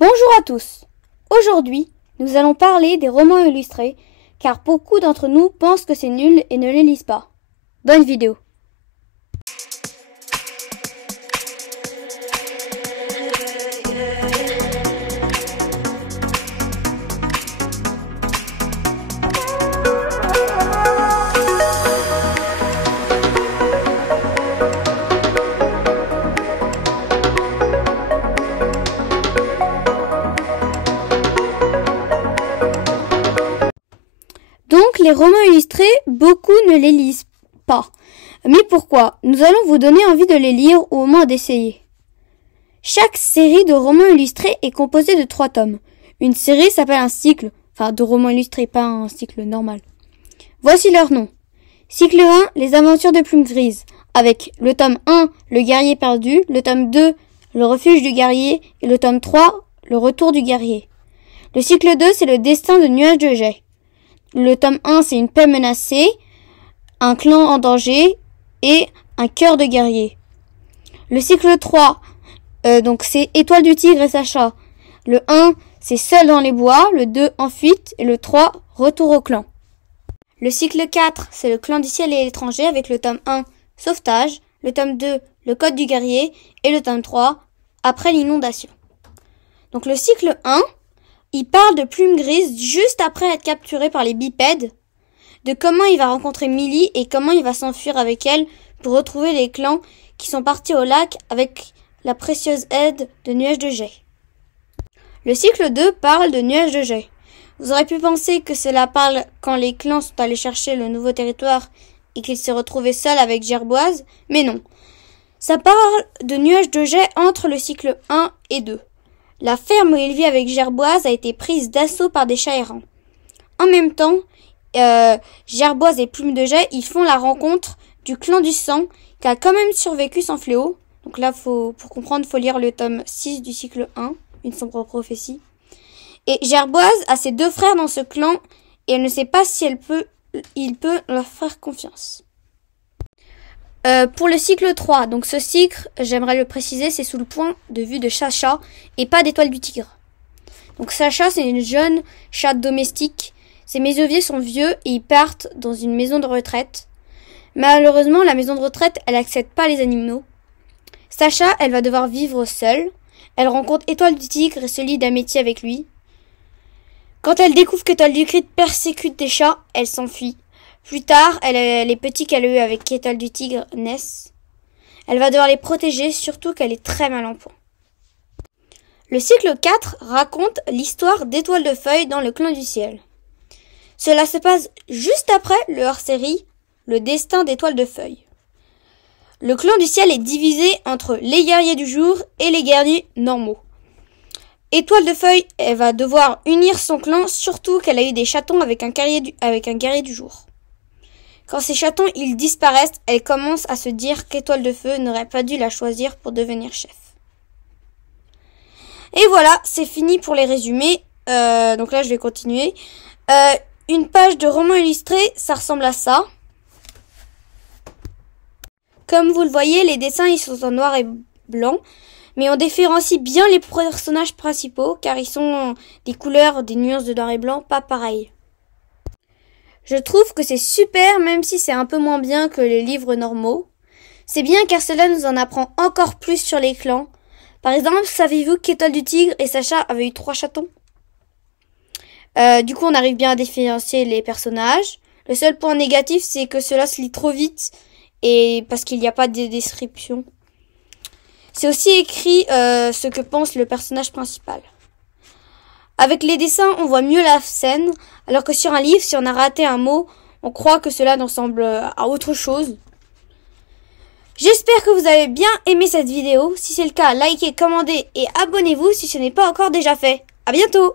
Bonjour à tous. Aujourd'hui, nous allons parler des romans illustrés, car beaucoup d'entre nous pensent que c'est nul et ne les lisent pas. Bonne vidéo. Donc, les romans illustrés, beaucoup ne les lisent pas. Mais pourquoi? Nous allons vous donner envie de les lire ou au moins d'essayer. Chaque série de romans illustrés est composée de 3 tomes. Une série s'appelle un cycle, enfin de romans illustrés, pas un cycle normal. Voici leur nom. Cycle 1, les aventures de Plume Grise, avec le tome 1, le guerrier perdu, le tome 2, le refuge du guerrier, et le tome 3, le retour du guerrier. Le cycle 2, c'est le destin de Nuage de Jais. Le tome 1, c'est une paix menacée, un clan en danger et un cœur de guerrier. Le cycle 3, donc c'est Étoile du Tigre et Sacha. Le 1, c'est Seul dans les bois, le 2, En fuite, et le 3, Retour au clan. Le cycle 4, c'est Le clan du ciel et l'étranger avec le tome 1, Sauvetage, le tome 2, Le code du guerrier, et le tome 3, Après l'inondation. Donc le cycle 1, il parle de Plume Grise juste après être capturé par les bipèdes, de comment il va rencontrer Millie et comment il va s'enfuir avec elle pour retrouver les clans qui sont partis au lac avec la précieuse aide de Nuage de Jais. Le cycle 2 parle de Nuage de Jais. Vous aurez pu penser que cela parle quand les clans sont allés chercher le nouveau territoire et qu'ils se retrouvaient seuls avec Gerboise, mais non. Ça parle de Nuage de Jais entre le cycle 1 et 2. La ferme où il vit avec Gerboise a été prise d'assaut par des chats errants. En même temps, Gerboise et Plume de Jais, ils font la rencontre du clan du sang qui a quand même survécu sans fléau. Donc là, pour comprendre, faut lire le tome 6 du cycle 1, Une sombre prophétie. Et Gerboise a ses 2 frères dans ce clan et elle ne sait pas si il peut leur faire confiance. Pour le cycle 3, donc ce cycle, j'aimerais le préciser, c'est sous le point de vue de Sacha et pas d'Étoile du Tigre. Donc Sacha, c'est une jeune chatte domestique. Ses mésosiers sont vieux et ils partent dans une maison de retraite. Malheureusement, la maison de retraite, elle accepte pas les animaux. Sacha, elle va devoir vivre seule. Elle rencontre Étoile du Tigre et se lie d'amitié avec lui. Quand elle découvre qu'Étoile du Tigre persécute des chats, elle s'enfuit. Plus tard, les petits qu'elle a eus avec Étoile du Tigre naissent. Elle va devoir les protéger, surtout qu'elle est très mal en point. Le cycle 4 raconte l'histoire d'Étoile de Feuille dans le clan du ciel. Cela se passe juste après le hors-série Le destin d'Étoile de Feuille. Le clan du ciel est divisé entre les guerriers du jour et les guerriers normaux. Étoile de Feuille, elle va devoir unir son clan, surtout qu'elle a eu des chatons avec un guerrier du jour. Quand ces chatons ils disparaissent, elle commence à se dire qu'Étoile de Feu n'aurait pas dû la choisir pour devenir chef. Et voilà, c'est fini pour les résumés. Donc là, je vais continuer. Une page de roman illustré, ça ressemble à ça. Comme vous le voyez, les dessins ils sont en noir et blanc. Mais on différencie bien les personnages principaux, car ils sont des couleurs, des nuances de noir et blanc, pas pareilles. Je trouve que c'est super, même si c'est un peu moins bien que les livres normaux. C'est bien car cela nous en apprend encore plus sur les clans. Par exemple, savez-vous qu'Étoile du Tigre et Sacha avaient eu 3 chatons? Du coup, on arrive bien à différencier les personnages. Le seul point négatif, c'est que cela se lit trop vite, et parce qu'il n'y a pas de description. C'est aussi écrit ce que pense le personnage principal. Avec les dessins, on voit mieux la scène, alors que sur un livre, si on a raté un mot, on croit que cela ressemble à autre chose. J'espère que vous avez bien aimé cette vidéo. Si c'est le cas, likez, commentez et abonnez-vous si ce n'est pas encore déjà fait. À bientôt!